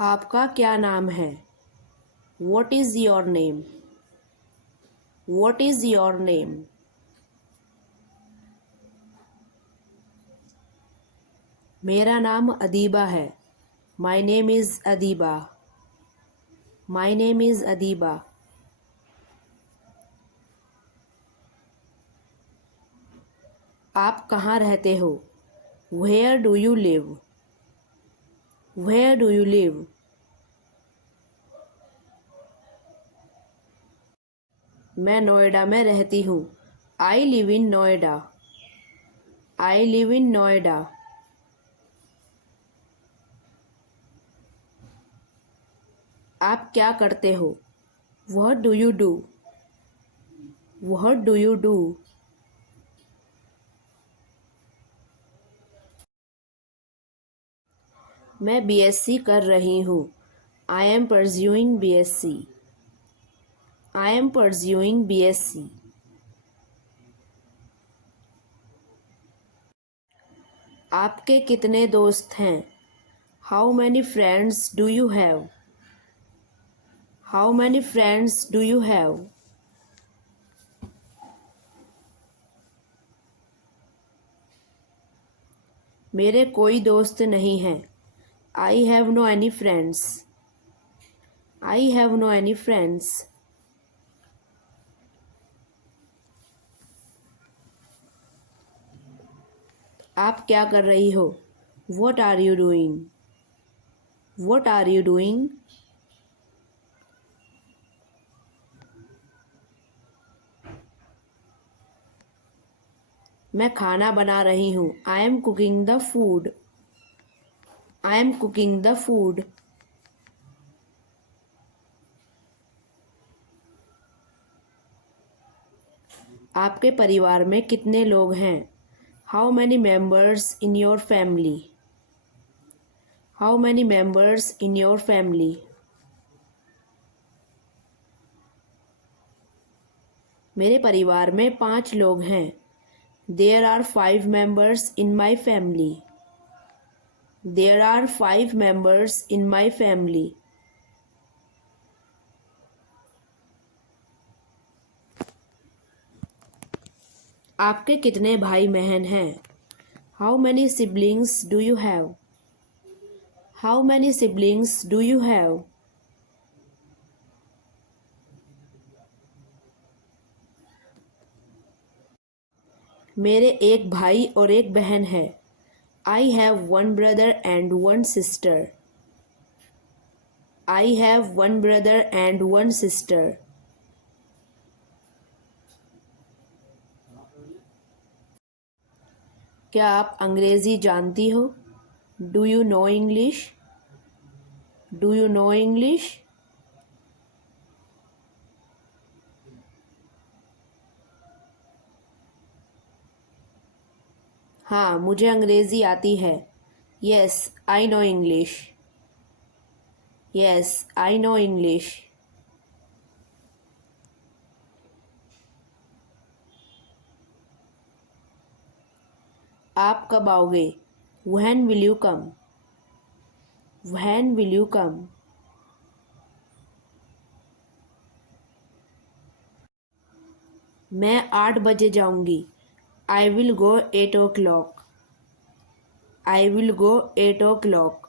आपका क्या नाम है? What is your name? What is your name? मेरा नाम अदीबा है। My name is Adiba. My name is Adiba. आप कहाँ रहते हो? Where do you live? Where do you live? मैं नोएडा में रहती हूँ। I live in Noida. I live in Noida. आप क्या करते हो? What do you do? What do you do? मैं बीएससी कर रही हूँ। I am pursuing BSc। I am pursuing BSc। आपके कितने दोस्त हैं? How many friends do you have? How many friends do you have? मेरे कोई दोस्त नहीं हैं। I have no any friends। I have no any friends। आप क्या कर रही हो? What are you doing? What are you doing? मैं खाना बना रही हूँ। I am cooking the food। I am cooking the food। आपके परिवार में कितने लोग हैं? How many members in your family? How many members in your family? मेरे परिवार में 5 लोग हैं। There are 5 members in my family। There are 5 members in my family। आपके कितने भाई बहन हैं? How many siblings do you have? How many siblings do you have? मेरे एक भाई और एक बहन है। I have one brother and one sister। I have one brother and one sister। क्या आप अंग्रेज़ी जानती हो? Do you know English? Do you know English? हाँ, मुझे अंग्रेज़ी आती है। Yes, I know English। Yes, I know English। आप कब आओगे? When will you come? When will you come? मैं 8 बजे जाऊंगी। I will go 8 o'clock। I will go 8 o'clock।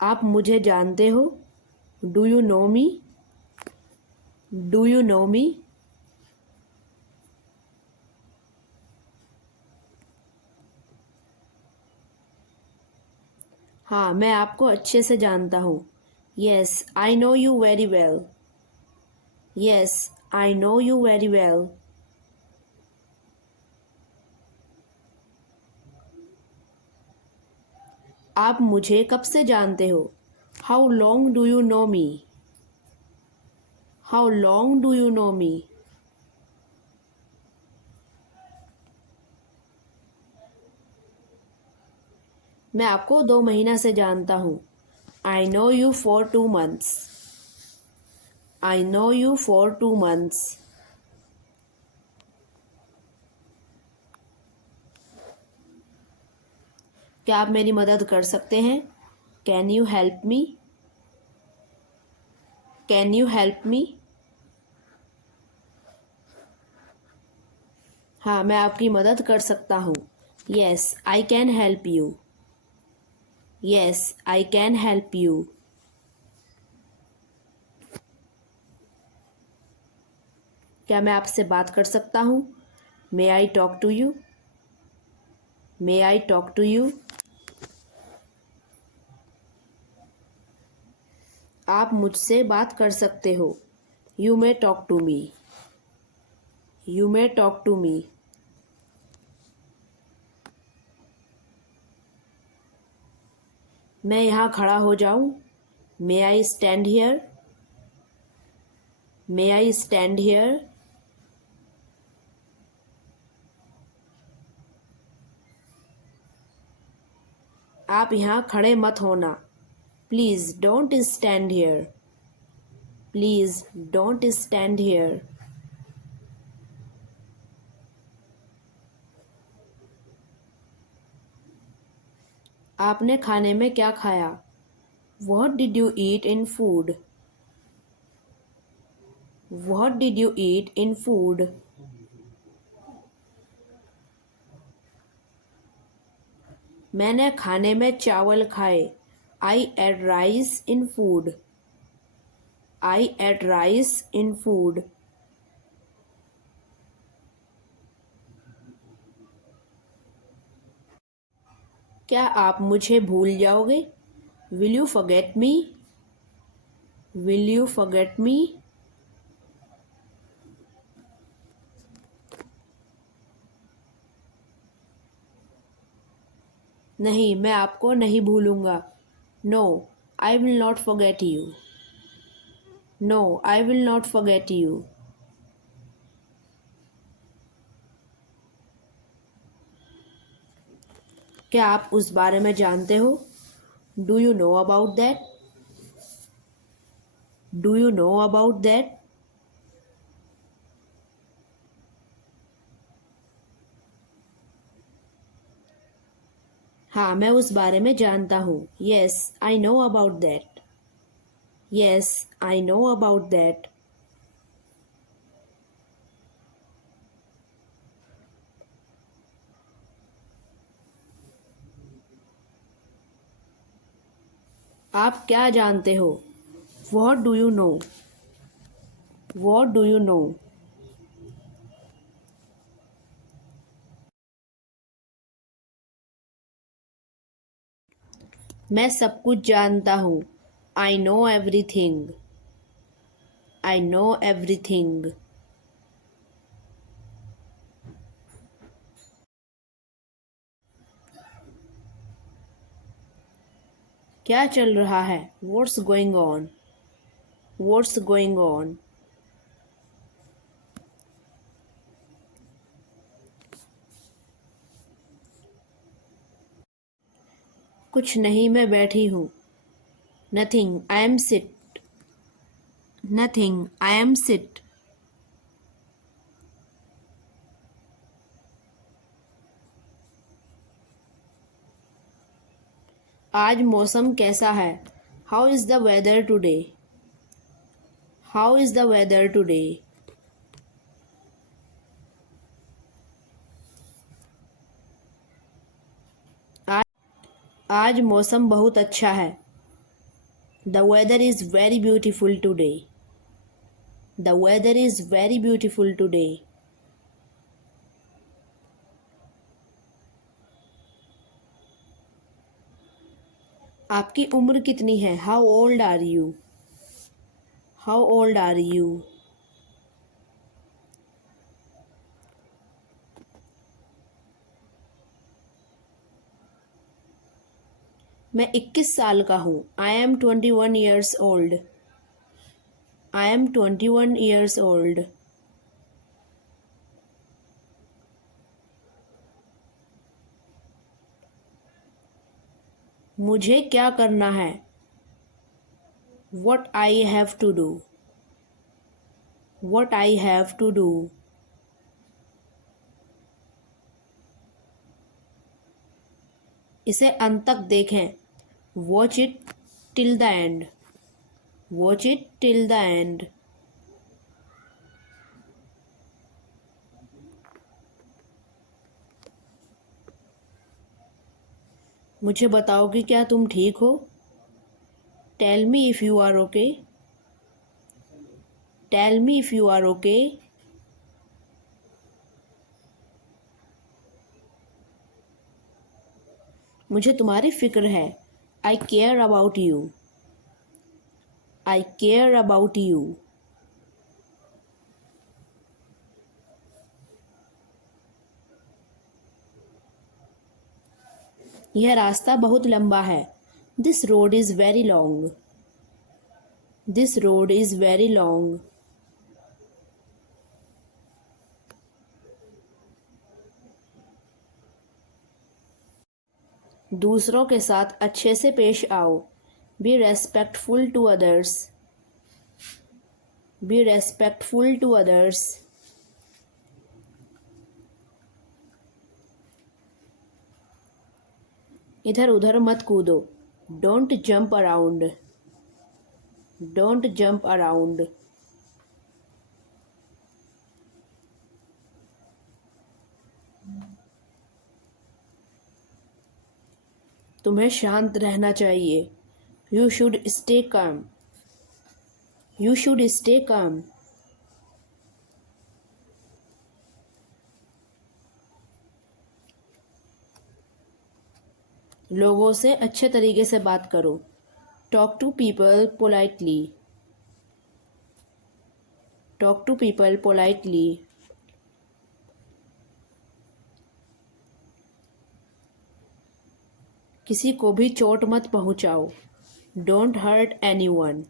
आप मुझे जानते हो? Do you know me? Do you know me? हाँ, मैं आपको अच्छे से जानता हूँ। Yes, I know you very well। Yes, I know you very well। आप मुझे कब से जानते हो? How long do you know me? How long do you know me? मैं आपको 2 महीना से जानता हूँ। I know you for 2 months। I know you for 2 months। क्या आप मेरी मदद कर सकते हैं? Can you help me? Can you help me? हाँ, मैं आपकी मदद कर सकता हूँ। Yes I can help you. Yes I can help you. क्या मैं आपसे बात कर सकता हूँ? May I talk to you? May I talk to you? आप मुझसे बात कर सकते हो। You may talk to me. You may talk to me. मैं यहाँ खड़ा हो जाऊँ? May I stand here? May I stand here? आप यहाँ खड़े मत होना। Please don't stand here. Please don't stand here. आपने खाने में क्या खाया? What did you eat in food? What did you eat in food? मैंने खाने में चावल खाए। I ate rice in food. I ate rice in food. क्या आप मुझे भूल जाओगे? Will you forget me? Will you forget me? नहीं, मैं आपको नहीं भूलूंगा। No, I will not forget you. No, I will not forget you. क्या आप उस बारे में जानते हो? Do you know about that? Do you know about that? हाँ, मैं उस बारे में जानता हूँ। Yes, I know about that. Yes, I know about that. आप क्या जानते हो? What do you know? What do you know? मैं सब कुछ जानता हूँ। I know everything. I know everything. क्या चल रहा है? What's going on? What's going on? कुछ नहीं, मैं बैठी हूँ। Nothing, I am sit. Nothing, I am sit. आज मौसम कैसा है? How is the weather today? How is the weather today? आज मौसम बहुत अच्छा है। The weather is very beautiful today. The weather is very beautiful today. आपकी उम्र कितनी है? How old are you? How old are you? मैं 21 साल का हूँ। I am 21 years old. I am 21 years old. मुझे क्या करना है? What I have to do. What I have to do. इसे अंत तक देखें। Watch it till the end. Watch it till the end. मुझे बताओ कि क्या तुम ठीक हो। Tell me if you are okay. Tell me if you are okay. मुझे तुम्हारी फिक्र है। I care about you. I care about you. यह रास्ता बहुत लंबा है। This road is very long. This road is very long. दूसरों के साथ अच्छे से पेश आओ। Be respectful to others. Be respectful to others. इधर उधर मत कूदो। Don't jump around. Don't jump around. तुम्हें शांत रहना चाहिए। You should stay calm. You should stay calm. लोगों से अच्छे तरीके से बात करो। Talk to people politely. Talk to people politely. किसी को भी चोट मत पहुंचाओ। Don't hurt anyone.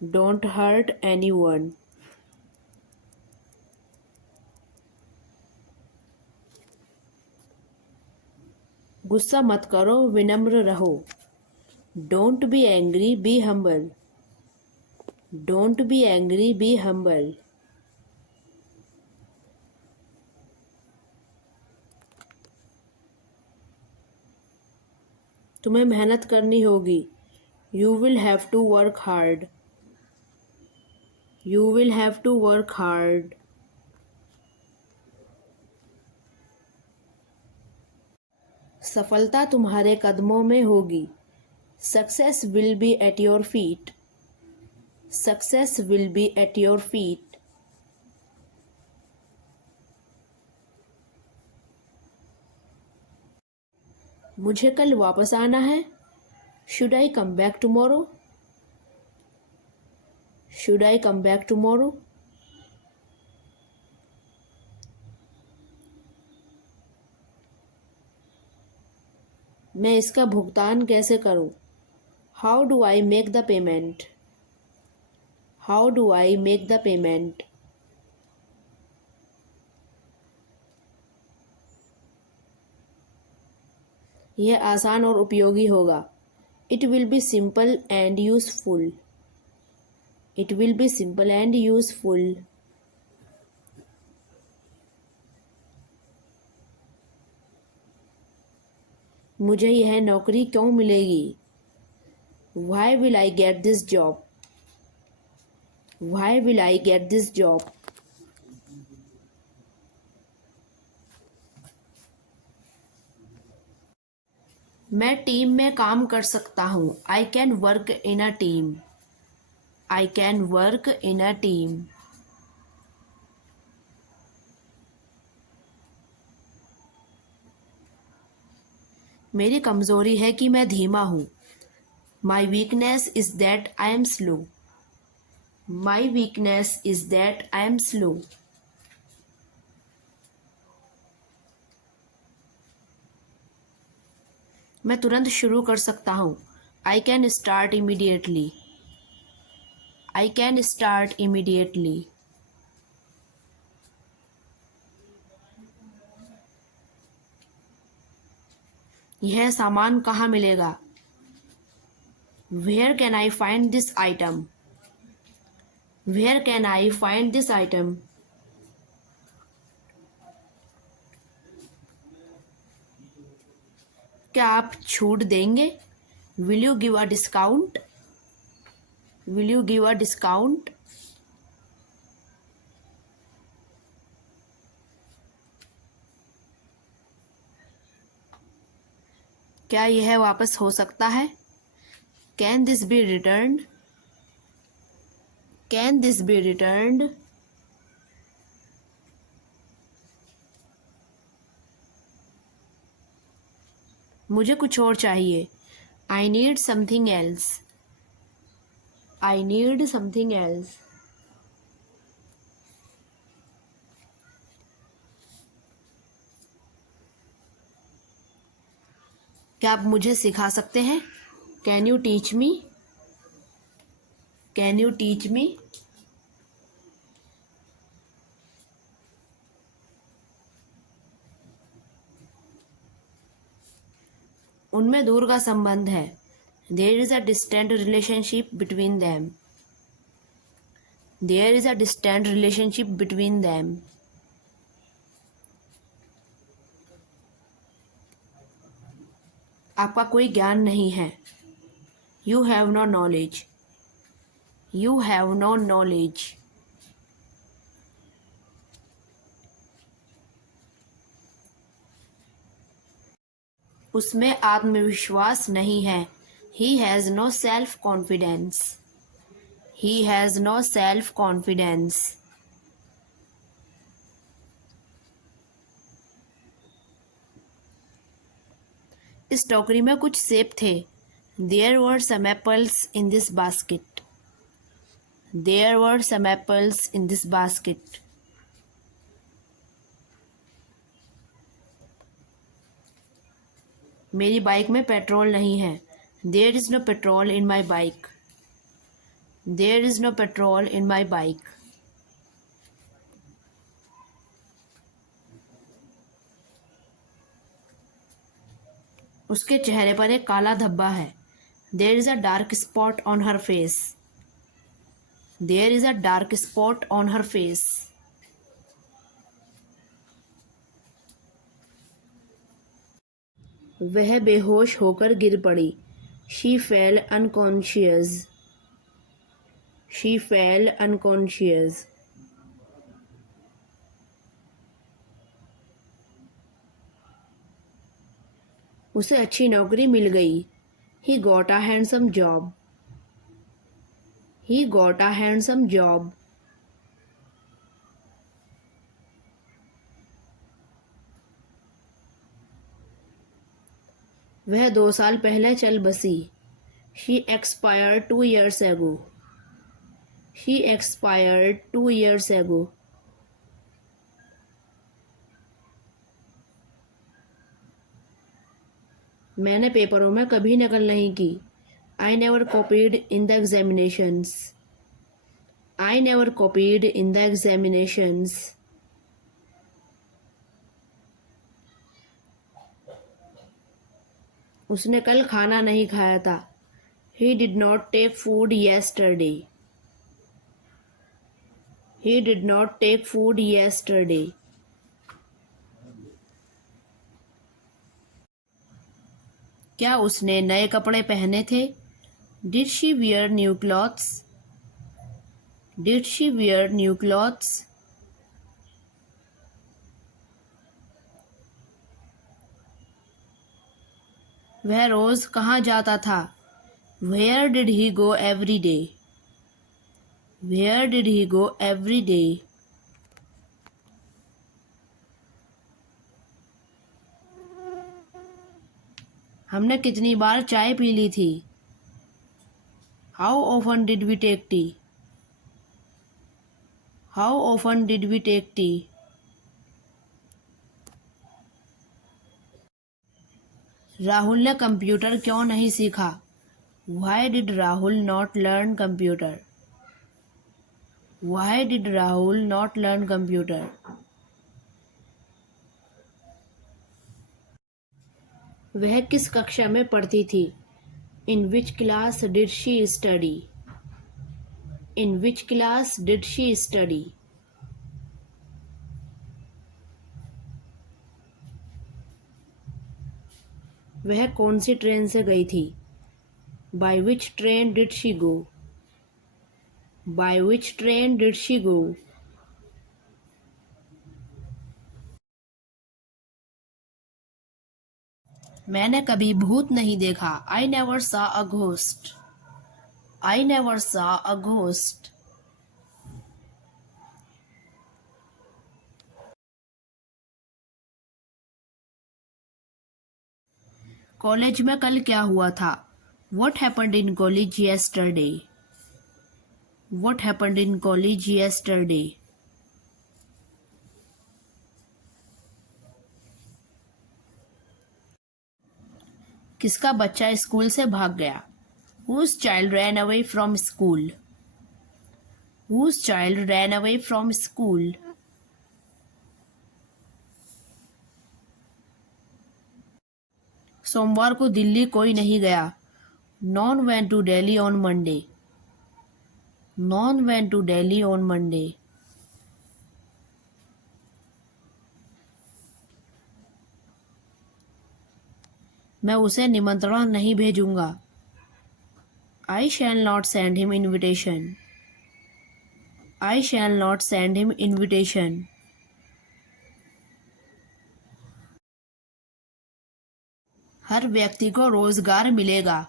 Don't hurt anyone. गुस्सा मत करो, विनम्र रहो। Don't be angry, be humble. Don't be angry, be humble. तुम्हें मेहनत करनी होगी। You will have to work hard. You will have to work hard. सफलता तुम्हारे कदमों में होगी। Success will be at your feet. Success will be at your feet. मुझे कल वापस आना है। Should I come back tomorrow. Should I come back tomorrow. मैं इसका भुगतान कैसे करूं। How do I make the payment. How do I make the payment. यह आसान और उपयोगी होगा। It will be simple and useful. It will be simple and useful. मुझे यह नौकरी क्यों मिलेगी। Why will I get this job? Why will I get this job? मैं टीम में काम कर सकता हूँ। I can work in a team. I can work in a team. मेरी कमज़ोरी है कि मैं धीमा हूँ। My weakness is that I am slow. My weakness is that I am slow. मैं तुरंत शुरू कर सकता हूँ। I can start immediately. I can start immediately. यह सामान कहाँ मिलेगा। Where can I find this item? Where can I find this item? क्या आप छूट देंगे? Will you give a discount? Will you give a discount? क्या यह वापस हो सकता है? Can this be returned? Can this be returned? मुझे कुछ और चाहिए। I need something else. I need something else. क्या आप मुझे सिखा सकते हैं? Can you teach me? Can you teach me? उनमें दूर का संबंध है। There is a distant relationship between them. There is a distant relationship between them. आपका कोई ज्ञान नहीं है। You have no knowledge. You have no knowledge. उसमें आत्मविश्वास नहीं है। He has no self confidence. He has no self confidence. इस टोकरी में कुछ सेब थे। There were some apples in this basket. There were some apples in this basket. मेरी बाइक में पेट्रोल नहीं है। There is no petrol in my bike. There is no petrol in my bike. उसके चेहरे पर एक काला धब्बा है। There is a dark spot on her face. There is a dark spot on her face. वह बेहोश होकर गिर पड़ी। She fell unconscious. She fell unconscious. उसे अच्छी नौकरी मिल गई। He got a handsome job. He got a handsome job. वह 2 साल पहले चल बसी। She expired 2 years ago। She expired 2 years ago। मैंने पेपरों में कभी नकल नहीं की। I never copied in the examinations. I never copied in the examinations. उसने कल खाना नहीं खाया था। He did not take food yesterday. He did not take food yesterday. क्या उसने नए कपड़े पहने थे? Did she wear new clothes? Did she wear new clothes? वह रोज कहाँ जाता था? Where did he go every day? Where did he go every day? हमने कितनी बार चाय पी ली थी? How often did we take tea? How often did we take tea? Rahul ने कंप्यूटर क्यों नहीं सीखा? Why did Rahul not learn computer? Why did Rahul not learn computer? वह किस कक्षा में पढ़ती थी? In which class did she study? In which class did she study? वह कौन सी ट्रेन से गई थी? By which train did she go? By which train did she go? मैंने कभी भूत नहीं देखा। I never saw a ghost. I never saw a ghost. College में कल क्या हुआ था? What happened in college yesterday? What happened in college yesterday? किसका बच्चा स्कूल से भाग गया? Whose child ran away from school? Whose child ran away from school? सोमवार को दिल्ली कोई नहीं गया। None went to Delhi on Monday. None went to Delhi on Monday. मैं उसे निमंत्रण नहीं भेजूंगा। I shall not send him invitation. I shall not send him invitation. हर व्यक्ति को रोजगार मिलेगा।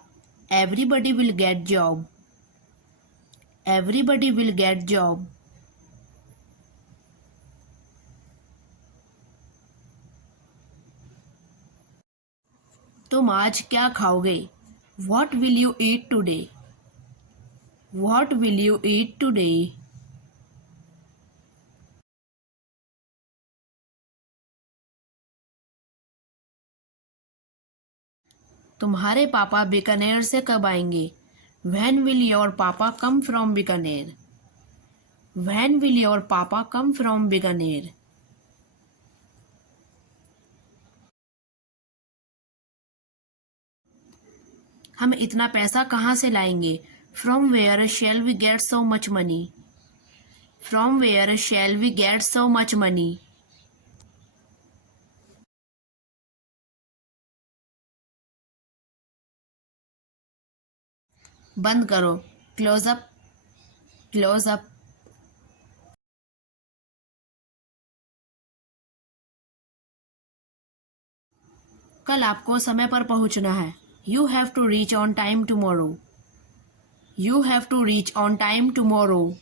Everybody will get job. Everybody will get job. तुम आज क्या खाओगे? What will you eat today? What will you eat today? तुम्हारे पापा बीकानेर से कब आएंगे? When will your papa come from Bikaner? When will your papa come from Bikaner? हम इतना पैसा कहाँ से लाएंगे? From where shall we get so much money? From where shall we get so much money? बंद करो। Close up. Close up. कल आपको समय पर पहुंचना है। You have to reach on time tomorrow. You have to reach on time tomorrow.